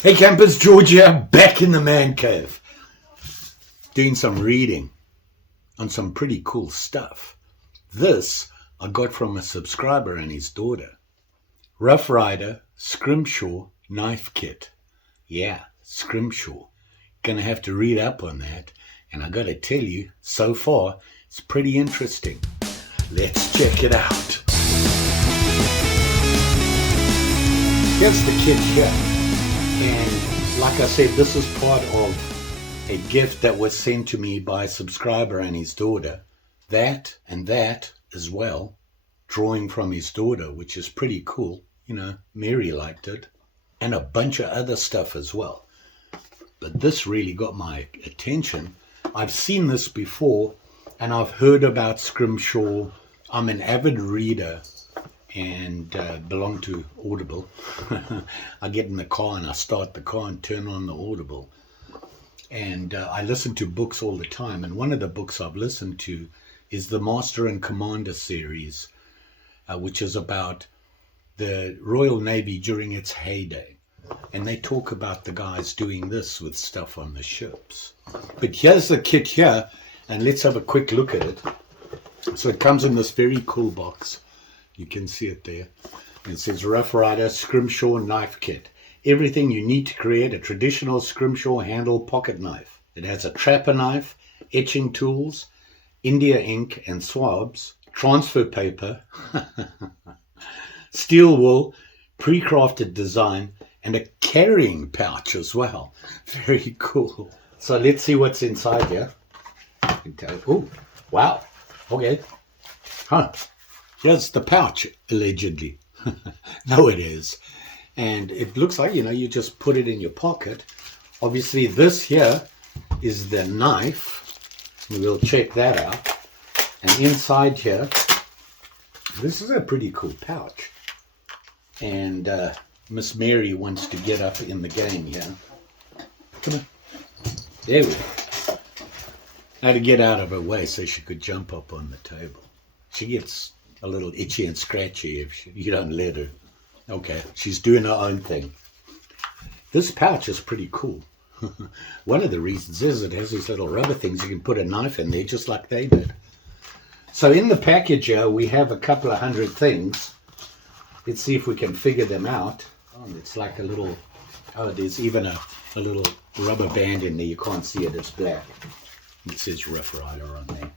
Hey campers, George here, back in the man cave, doing some reading on some pretty cool stuff. This I got from a subscriber and his daughter. Ryder Scrimshaw knife kit. Yeah, Scrimshaw. Gonna have to read up on that, and I gotta tell you, so far it's pretty interesting. Let's check it out. Here's the kit here. And like I said, this is part of a gift that was sent to me by a subscriber and his daughter. That and that as well, drawing from his daughter, which is pretty cool. You know, Mary liked it. And a bunch of other stuff as well. But this really got my attention. I've seen this before, and I've heard about Scrimshaw. I'm an avid reader and belong to Audible. I get in the car and I start the car and turn on the Audible. And I listen to books all the time. And one of the books I've listened to is the Master and Commander series, which is about the Royal Navy during its heyday. And they talk about the guys doing this with stuff on the ships. But here's the kit here, and let's have a quick look at it. So it comes in this very cool box. You can see it there. It says Rough Rider Scrimshaw Knife Kit. Everything you need to create a traditional Scrimshaw handle pocket knife. It has a trapper knife, etching tools, India ink and swabs, transfer paper, steel wool, pre-crafted design, and a carrying pouch as well. Very cool. So let's see what's inside here. Oh, wow. Okay. Huh. Here's the pouch, allegedly. No, it is. And it looks like, you just put it in your pocket. Obviously, this here is the knife. We'll check that out. And inside here, this is a pretty cool pouch. And Miss Mary wants to get up in the game here. Come on. There we go. I had to get out of her way so she could jump up on the table. She gets a little itchy and scratchy if you don't let her. Okay, she's doing her own thing. This pouch is pretty cool. One of the reasons is it has these little rubber things. You can put a knife in there just like they did. So in the package here, we have a couple of hundred things. Let's see if we can figure them out. Oh, it's like a little, there's even a little rubber band in there. You can't see it, it's black. It says Rough Rider on there.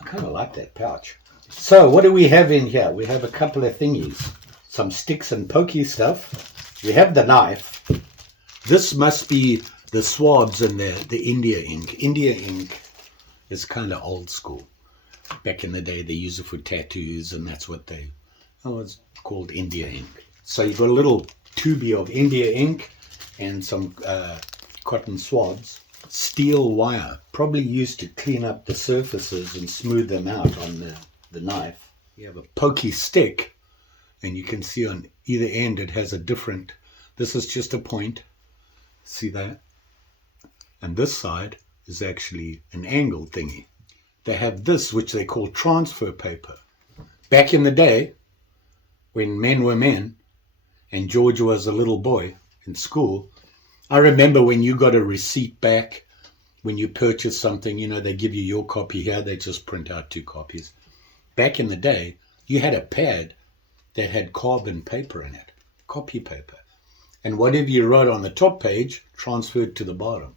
I kind of like that pouch. So what do we have in here? We have a couple of thingies. Some sticks and pokey stuff. We have the knife. This must be the swabs and the India ink. India ink is kind of old school. Back in the day, they used it for tattoos, and that's what it's called India ink. So you've got a little tubey of India ink and some cotton swabs. Steel wire, probably used to clean up the surfaces and smooth them out on the knife. You have a pokey stick, and you can see on either end it has a different, this is just a point, see that? And this side is actually an angle thingy. They have this, which they call transfer paper. Back in the day, when men were men, and George was a little boy in school, I remember when you got a receipt back, when you purchased something, they give you your copy here, they just print out 2 copies. Back in the day, you had a pad that had carbon paper in it, copy paper. And whatever you wrote on the top page transferred to the bottom.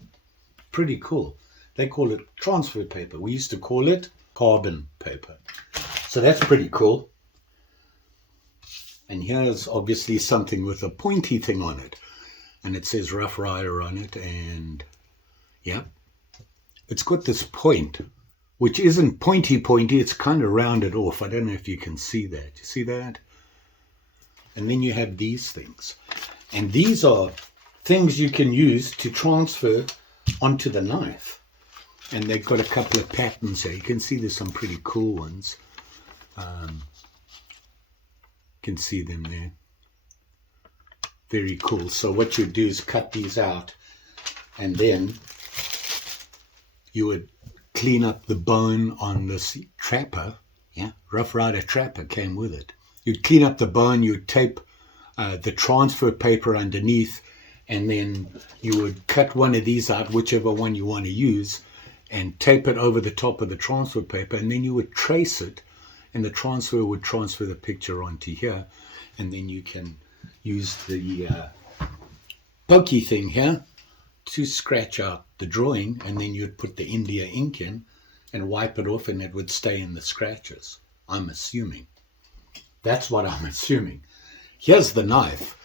Pretty cool. They call it transfer paper. We used to call it carbon paper. So that's pretty cool. And here's obviously something with a pointy thing on it. And it says Rough Rider on it. And yeah, it's got this point, which isn't pointy, it's kind of rounded off. I don't know if you can see that. You see that? And then you have these things. And these are things you can use to transfer onto the knife. And they've got a couple of patterns here. You can see there's some pretty cool ones. You can see them there. Very cool. So what you do is cut these out, and then you would clean up the bone on this trapper. Yeah, Rough Rider trapper came with it. You'd clean up the bone, you'd tape the transfer paper underneath, and then you would cut one of these out, whichever one you want to use, and tape it over the top of the transfer paper, and then you would trace it, and the transfer would transfer the picture onto here, and then you can use the pokey thing here to scratch out the drawing, and then you'd put the India ink in and wipe it off, and it would stay in the scratches. I'm assuming. That's what I'm assuming. Here's the knife,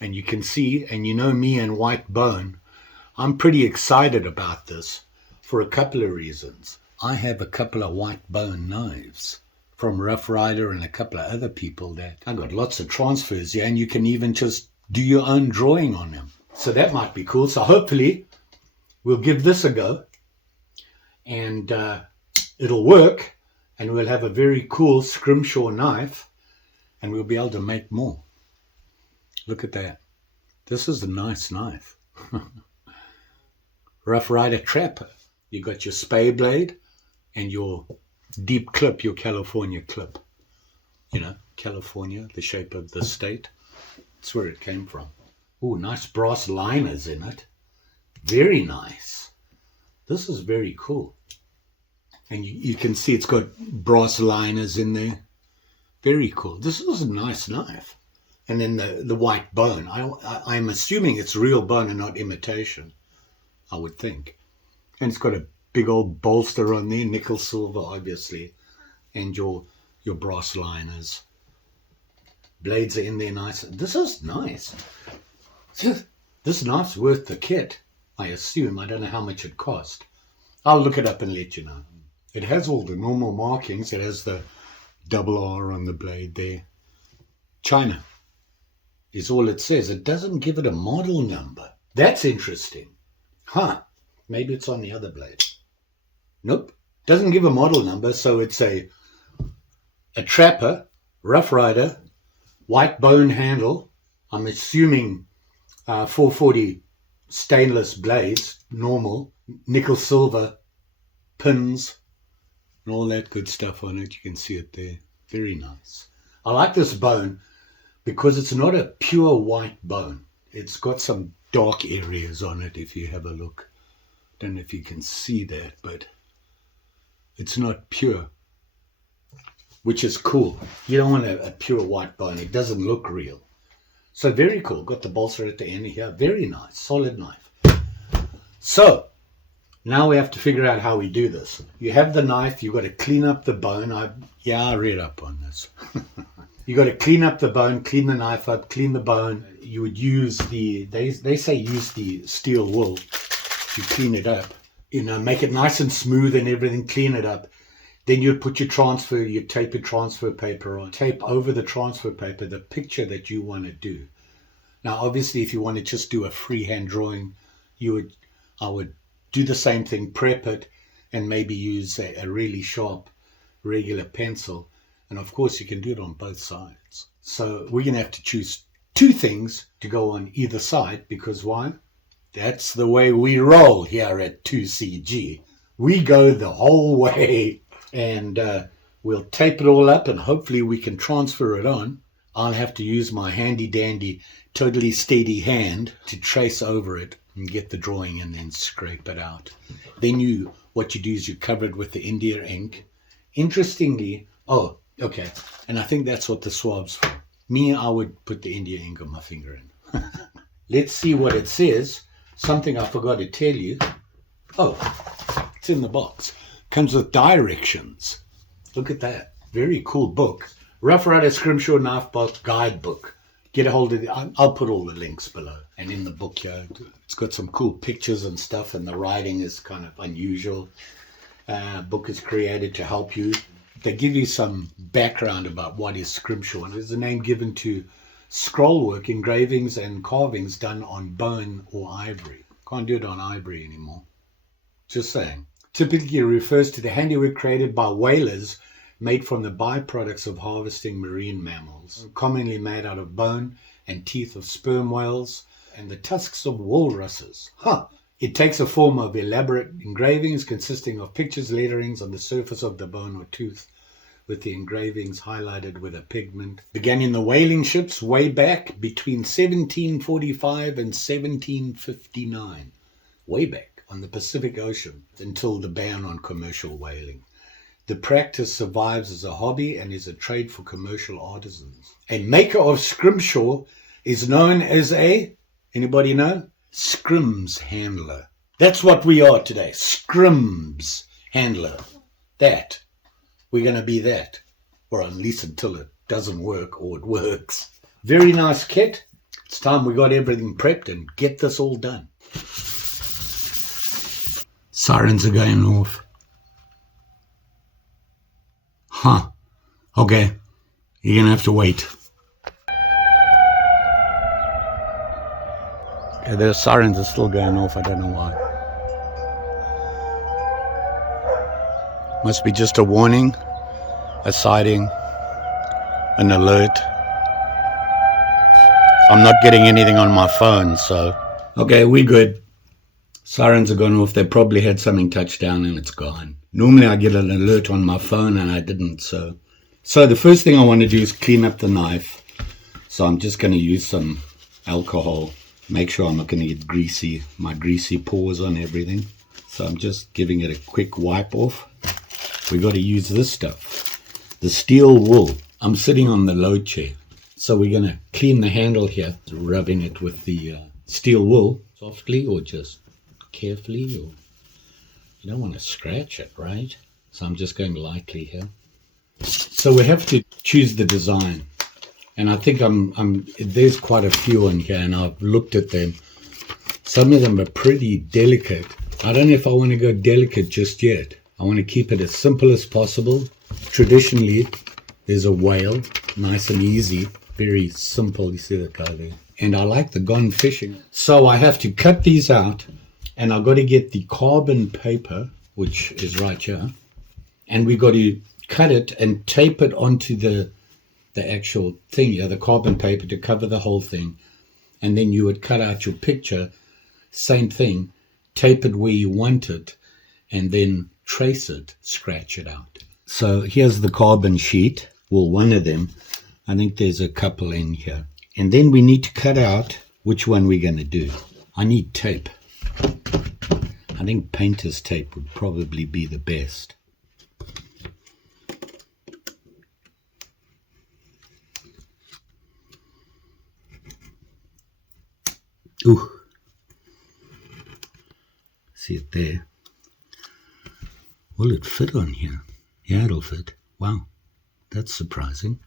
and you can see, and you know me and white bone, I'm pretty excited about this for a couple of reasons. I have a couple of white bone knives from Rough Ryder and a couple of other people that I got lots of transfers here, and you can even just do your own drawing on them. So that might be cool. So hopefully we'll give this a go, and it'll work, and we'll have a very cool Scrimshaw knife, and we'll be able to make more. Look at that. This is a nice knife. Rough Ryder Trapper. You got your spay blade and your deep clip, your California clip. You know, California, the shape of the state. That's where it came from. Oh, nice brass liners in it. Very nice. This is very cool. And you can see it's got brass liners in there. Very cool. This is a nice knife. And then the white bone. I'm assuming it's real bone and not imitation, I would think. And it's got a big old bolster on there, nickel silver, obviously. And your brass liners. Blades are in there nice. This is nice. This knife's worth the kit, I assume. I don't know how much it cost. I'll look it up and let you know. It has all the normal markings. It has the double R on the blade there. China is all it says. It doesn't give it a model number. That's interesting. Huh. Maybe it's on the other blade. Nope. Doesn't give a model number, so it's a Trapper, Rough Ryder, white bone handle. I'm assuming 440 stainless blades, normal, nickel silver pins, and all that good stuff on it. You can see it there. Very nice. I like this bone because it's not a pure white bone. It's got some dark areas on it if you have a look. Don't know if you can see that, but it's not pure, which is cool. You don't want a pure white bone. It doesn't look real. So very cool. Got the bolster at the end here. Very nice. Solid knife. So now we have to figure out how we do this. You have the knife. You've got to clean up the bone. I read up on this. You got to clean up the bone, clean the knife up, clean the bone. You would use they say use the steel wool to clean it up. You know, make it nice and smooth and everything, clean it up. Then you'd put your tape your transfer paper on. Tape over the transfer paper the picture that you want to do. Now, obviously, if you want to just do a freehand drawing, I would do the same thing, prep it, and maybe use a really sharp, regular pencil. And of course, you can do it on both sides. So we're going to have to choose two things to go on either side, because why? That's the way we roll here at 2CG. We go the whole way. And we'll tape it all up, and hopefully we can transfer it on. I'll have to use my handy dandy, totally steady hand to trace over it and get the drawing and then scrape it out. Then what you do is you cover it with the India ink. Interestingly, okay, and I think that's what the swab's for. Me, I would put the India ink on my finger in. Let's see what it says. Something I forgot to tell you. Oh, it's in the box. Comes with directions. Look at that. Very cool book. Rough Ryder Scrimshaw Knife Bolt Guidebook. Get a hold of it. I'll put all the links below. And in the book here, it's got some cool pictures and stuff, and the writing is kind of unusual. Book is created to help you. They give you some background about what is Scrimshaw. And there's a name given to scroll work, engravings, and carvings done on bone or ivory. Can't do it on ivory anymore. Just saying. Typically refers to the handiwork created by whalers made from the byproducts of harvesting marine mammals, commonly made out of bone and teeth of sperm whales and the tusks of walruses. It takes a form of elaborate engravings consisting of pictures, letterings on the surface of the bone or tooth, with the engravings highlighted with a pigment. Began in the whaling ships way back between 1745 and 1759. Way back on the Pacific Ocean until the ban on commercial whaling. The practice survives as a hobby and is a trade for commercial artisans. A maker of scrimshaw is known as anybody know? Scrims handler. That's what we are today. Scrims handler. That. We're going to be that. Or at least until it doesn't work or it works. Very nice kit. It's time we got everything prepped and get this all done. Sirens are going off. Huh. Okay. You're going to have to wait. Okay, the sirens are still going off. I don't know why. Must be just a warning, a sighting, an alert. I'm not getting anything on my phone, so... Okay, we're good. Sirens are gone off. They probably had something touch down and it's gone. Normally I get an alert on my phone and I didn't, so... So the first thing I want to do is clean up the knife. So I'm just going to use some alcohol. Make sure I'm not going to get my greasy paws on everything. So I'm just giving it a quick wipe off. We got to use this stuff, the steel wool. I'm sitting on the low chair, so we're going to clean the handle here, rubbing it with the steel wool softly or just carefully, or you don't want to scratch it, right? So I'm just going lightly here. So we have to choose the design, and I think there's quite a few in here, and I've looked at them. Some of them are pretty delicate. I don't know if I want to go delicate just yet. I want to keep it as simple as possible. Traditionally, there's a whale, nice and easy, very simple. You see that guy there? And I like the gone fishing. So I have to cut these out, and I've got to get the carbon paper, which is right here, and we've got to cut it and tape it onto the actual thing here, the carbon paper, to cover the whole thing. And then you would cut out your picture, same thing, tape it where you want it, and then trace it, scratch it out. So here's the carbon sheet, well, one of them. I think there's a couple in here. And then we need to cut out which one we're going to do. I need tape. I think painter's tape would probably be the best. Ooh. See it there? Will it fit on here? Yeah, it'll fit. Wow, that's surprising.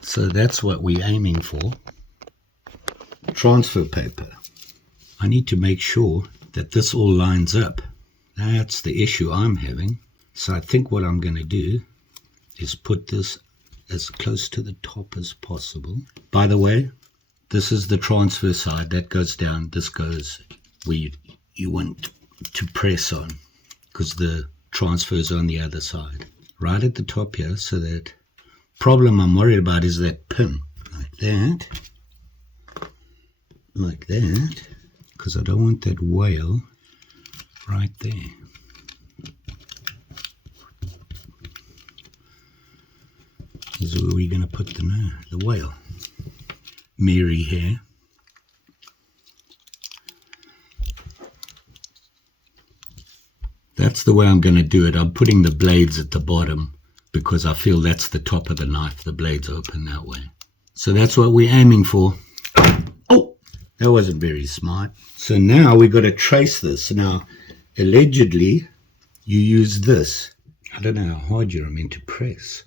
So that's what we're aiming for. Transfer paper. I need to make sure that this all lines up. That's the issue I'm having. So I think what I'm going to do is put this as close to the top as possible. By the way, this is the transfer side. That goes down. This goes where you want to press on, because the transfers on the other side, right at the top here. So that problem I'm worried about is that pin, like that, because I don't want that whale right there. This is where we're going to put the whale. Mary here. That's the way I'm going to do it. I'm putting the blades at the bottom because I feel that's the top of the knife. The blades open that way. So that's what we're aiming for. Oh, that wasn't very smart. So now we've got to trace this. Now, allegedly, you use this. I don't know how hard you're meant to press.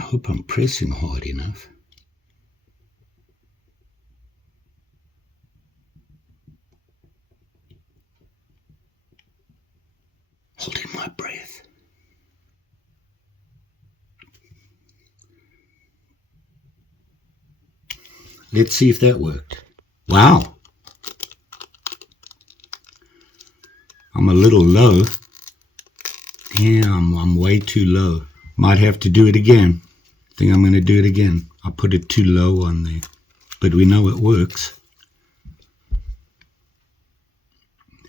I hope I'm pressing hard enough. Holding my breath. Let's see if that worked. Wow. I'm a little low. Yeah, I'm way too low. Might have to do it again. I think I'm going to do it again. I put it too low on there. But we know it works.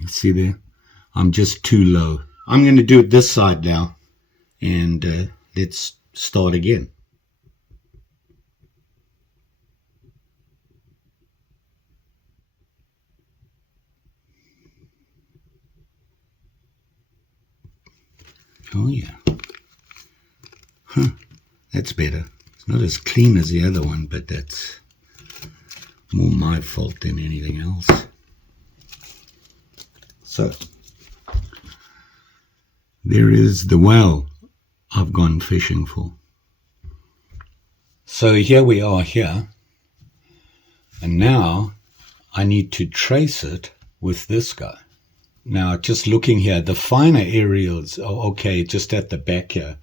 See there? I'm just too low. I'm going to do it this side now. And let's start again. Oh yeah. Huh. That's better. It's not as clean as the other one, but that's more my fault than anything else. So, there is the well I've gone fishing for. So here we are here. And now I need to trace it with this guy. Now, just looking here, the finer areas are okay, just at the back here.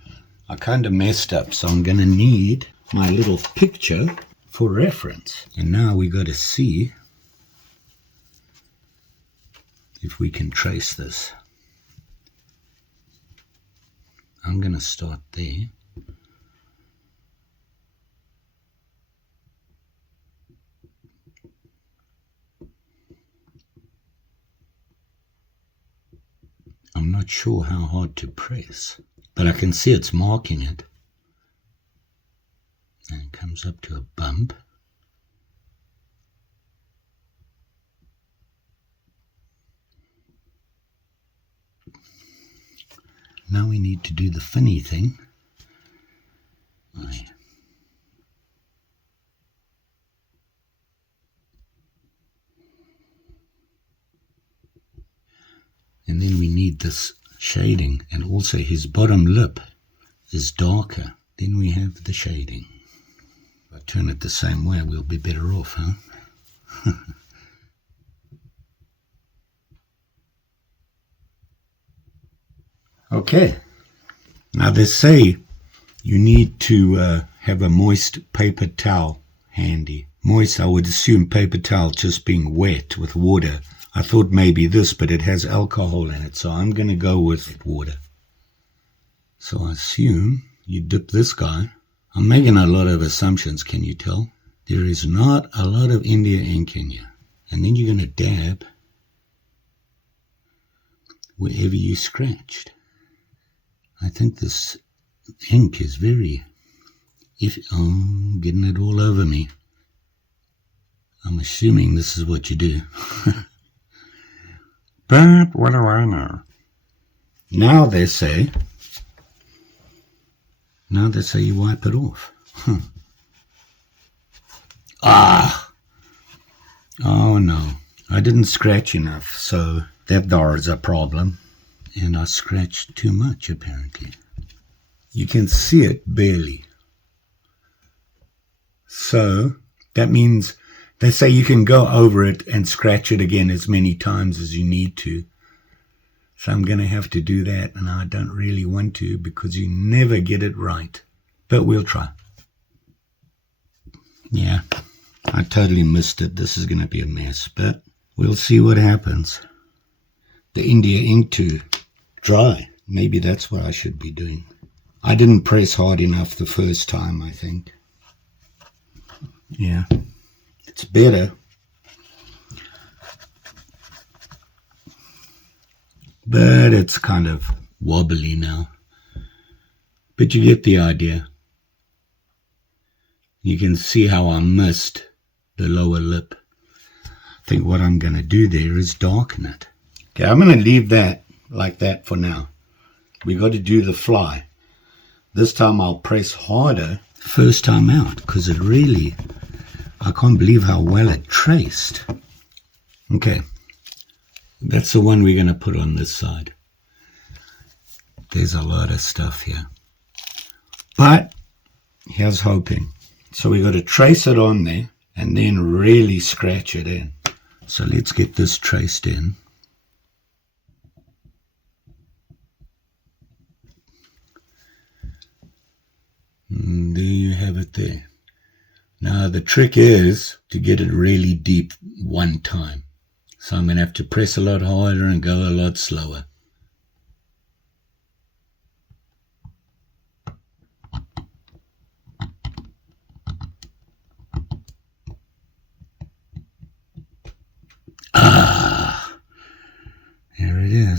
I kind of messed up, so I'm going to need my little picture for reference. And now we got to see if we can trace this. I'm going to start there. I'm not sure how hard to press, but I can see it's marking it. And it comes up to a bump. Now we need to do the funny thing. And then we need this shading, and also his bottom lip is darker. Then we have the shading. If I turn it the same way, we'll be better off, huh? Okay. Now they say you need to have a moist paper towel handy. Moist, I would assume paper towel just being wet with water. I thought maybe this, but it has alcohol in it, so I'm going to go with water. So I assume you dip this guy. I'm making a lot of assumptions, can you tell? There is not a lot of India ink in here. And then you're going to dab wherever you scratched. I think this ink is very... getting it all over me. I'm assuming this is what you do. But what do I know? Now they say you wipe it off. Oh no, I didn't scratch enough, so there's a problem. And I scratched too much, apparently. You can see it barely. So that means they say you can go over it and scratch it again as many times as you need to. So I'm going to have to do that, and I don't really want to because you never get it right. But we'll try. Yeah, I totally missed it. This is going to be a mess, but we'll see what happens. The India ink to dry. Maybe that's what I should be doing. I didn't press hard enough the first time, I think. Yeah, it's better. But it's kind of wobbly now. But you get the idea. You can see how I missed the lower lip. I think what I'm going to do there is darken it. Okay, I'm going to leave that like that for now. We got to do the fly. This time I'll press harder first time out because it really, I can't believe how well it traced. Okay, that's the one we're going to put on this side. There's a lot of stuff here. But here's hoping. So we got to trace it on there and then really scratch it in. So let's get this traced in. And there you have it there. Now the trick is to get it really deep one time. So I'm going to have to press a lot harder and go a lot slower.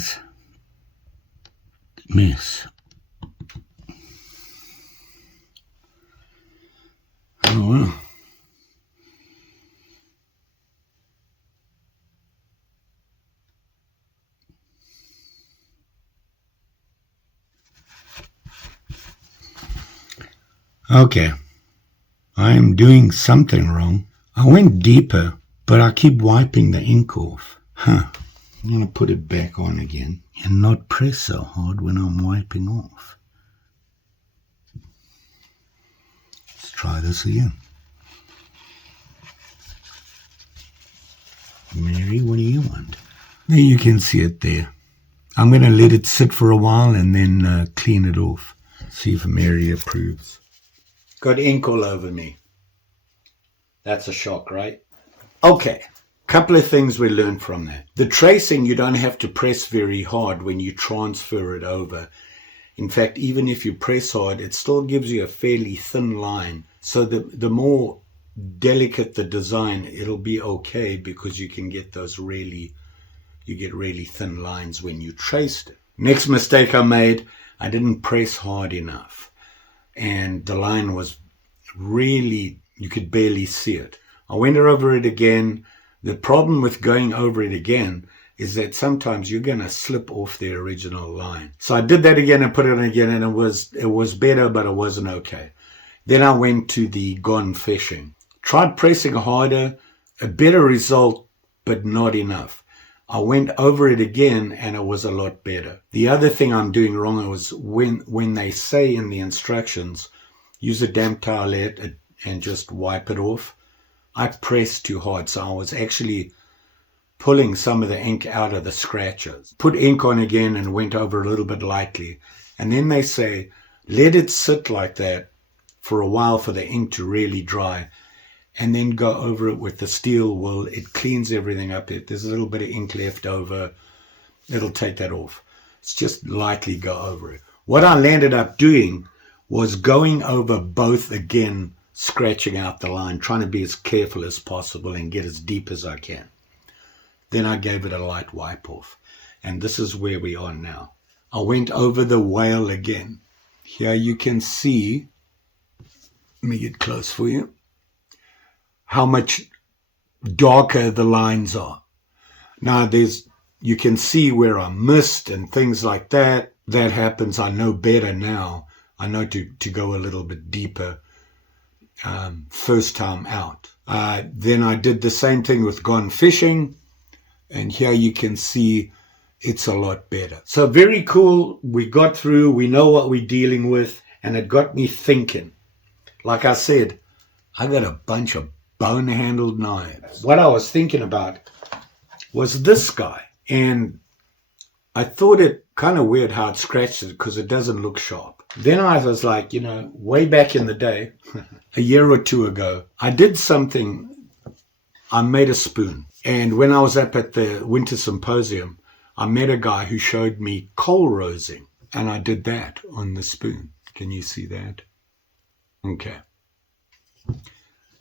guys. Mess. Oh well. Okay, I am doing something wrong. I went deeper, but I keep wiping the ink off. I'm going to put it back on again and not press so hard when I'm wiping off. Let's try this again. Mary, what do you want? There, you can see it there. I'm going to let it sit for a while and then clean it off. See if Mary approves. Got ink all over me. That's a shock, right? Okay, couple of things we learned from that. The tracing, you don't have to press very hard when you transfer it over. In fact, even if you press hard, it still gives you a fairly thin line. So the more delicate the design, it'll be okay because you can get those really thin lines when you traced it. Next mistake I made, I didn't press hard enough. And the line was really, you could barely see it. I went over it again. The problem with going over it again is that sometimes you're going to slip off the original line. So I did that again and put it on again, and it was better, but it wasn't okay. Then I went to the Gone Fishing. Tried pressing harder, a better result, but not enough. I went over it again and it was a lot better. The other thing I'm doing wrong was when they say in the instructions, use a damp towelette and just wipe it off, I pressed too hard. So I was actually pulling some of the ink out of the scratches. Put ink on again and went over a little bit lightly. And then they say, let it sit like that for a while for the ink to really dry. And then go over it with the steel wool. It cleans everything up. If there's a little bit of ink left over, it'll take that off. It's just lightly go over it. What I landed up doing was going over both again, scratching out the line, trying to be as careful as possible and get as deep as I can. Then I gave it a light wipe off. And this is where we are now. I went over the whale again. Here you can see, let me get close for you, how much darker the lines are. Now you can see where I missed and things like that. That happens. I know better now. I know to go a little bit deeper first time out. Then I did the same thing with Gone Fishing. And here you can see it's a lot better. So very cool. We got through. We know what we're dealing with. And it got me thinking. Like I said, I got a bunch of bone-handled knives. What I was thinking about was this guy, and I thought it kind of weird how it scratched it because it doesn't look sharp. Then I was like, way back in the day, a year or two ago, I did something. I made a spoon, and when I was up at the Winter Symposium, I met a guy who showed me coal rosing, and I did that on the spoon. Can you see that? Okay.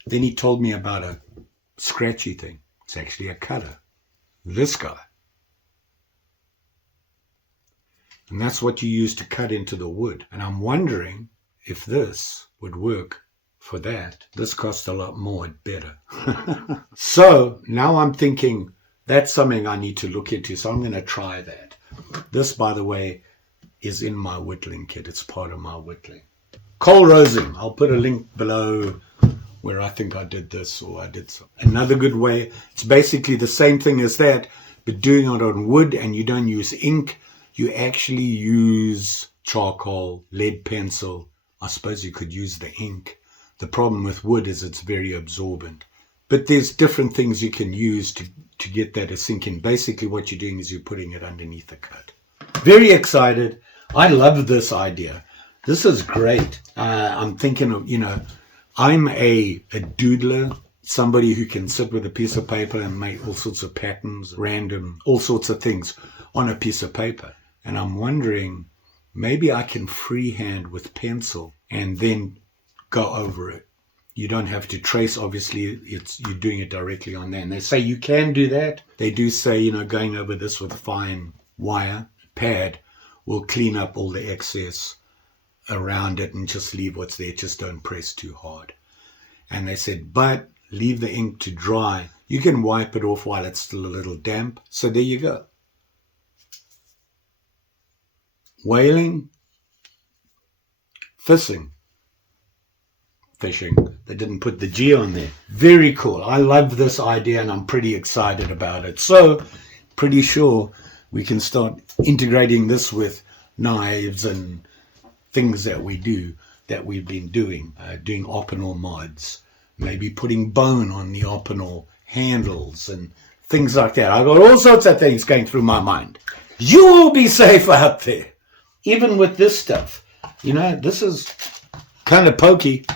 Then he told me about a scratchy thing. It's actually a cutter. This guy. And that's what you use to cut into the wood. And I'm wondering if this would work for that. This costs a lot more, better. So now I'm thinking that's something I need to look into. So I'm going to try that. This, by the way, is in my whittling kit. It's part of my whittling. Coal rosing. I'll put a link below where I think I did this or I did so. Another good way, it's basically the same thing as that, but doing it on wood, and you don't use ink. You actually use charcoal, lead pencil. I suppose you could use the ink. The problem with wood is it's very absorbent. But there's different things you can use to get that to sink in. Basically what you're doing is you're putting it underneath the cut. Very excited. I love this idea. This is great. I'm thinking of, I'm a doodler, somebody who can sit with a piece of paper and make all sorts of patterns, random, all sorts of things on a piece of paper. And I'm wondering, maybe I can freehand with pencil and then go over it. You don't have to trace, obviously, you're doing it directly on there. And they say you can do that. They do say, going over this with fine wire pad will clean up all the excess around it and just leave what's there. Just don't press too hard. And they said, but leave the ink to dry. You can wipe it off while it's still a little damp. So there you go. Whaling, fishing. They didn't put the G on there. Very cool. I love this idea and I'm pretty excited about it. So pretty sure we can start integrating this with knives and things that we do, that we've been doing opinel mods, maybe putting bone on the opinel handles and things like that. I've got all sorts of things going through my mind. You will be safe out there. Even with this stuff, you know, this is kind of pokey,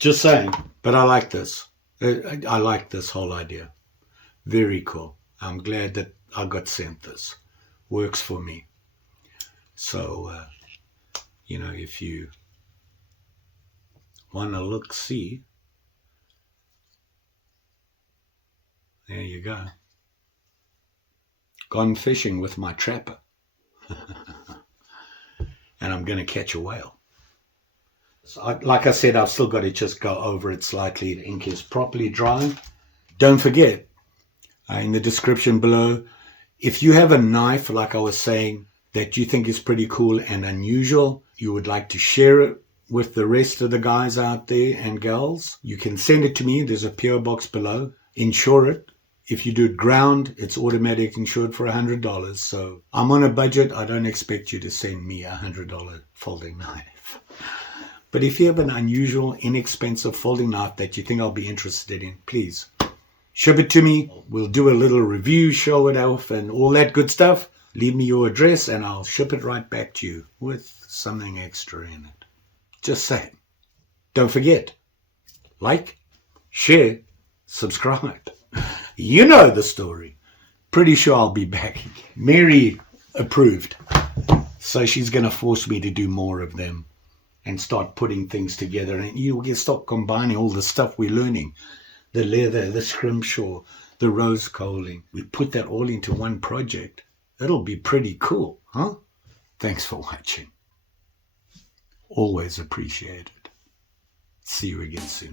just saying, but I like this. I like this whole idea. Very cool. I'm glad that I got sent this. Works for me. So, you know, if you want to look, see, there you go. Gone fishing with my trapper. And I'm going to catch a whale. So like I said, I've still got to just go over it slightly. The ink is properly dry. Don't forget, in the description below, if you have a knife, like I was saying, that you think is pretty cool and unusual, you would like to share it with the rest of the guys out there and gals, you can send it to me. There's a PO box below. Insure it. If you do it ground, it's automatic insured for $100. So I'm on a budget. I don't expect you to send me $100 folding knife. But if you have an unusual, inexpensive folding knife that you think I'll be interested in, please ship it to me. We'll do a little review, show it off and all that good stuff. Leave me your address and I'll ship it right back to you with something extra in it. Just saying. Don't forget, like, share, subscribe. You know the story. Pretty sure I'll be back again. Mary approved. So she's going to force me to do more of them and start putting things together. And you can start combining all the stuff we're learning. The leather, the scrimshaw, the rose coaling. We put that all into one project. It'll be pretty cool, huh? Thanks for watching. Always appreciated. See you again soon.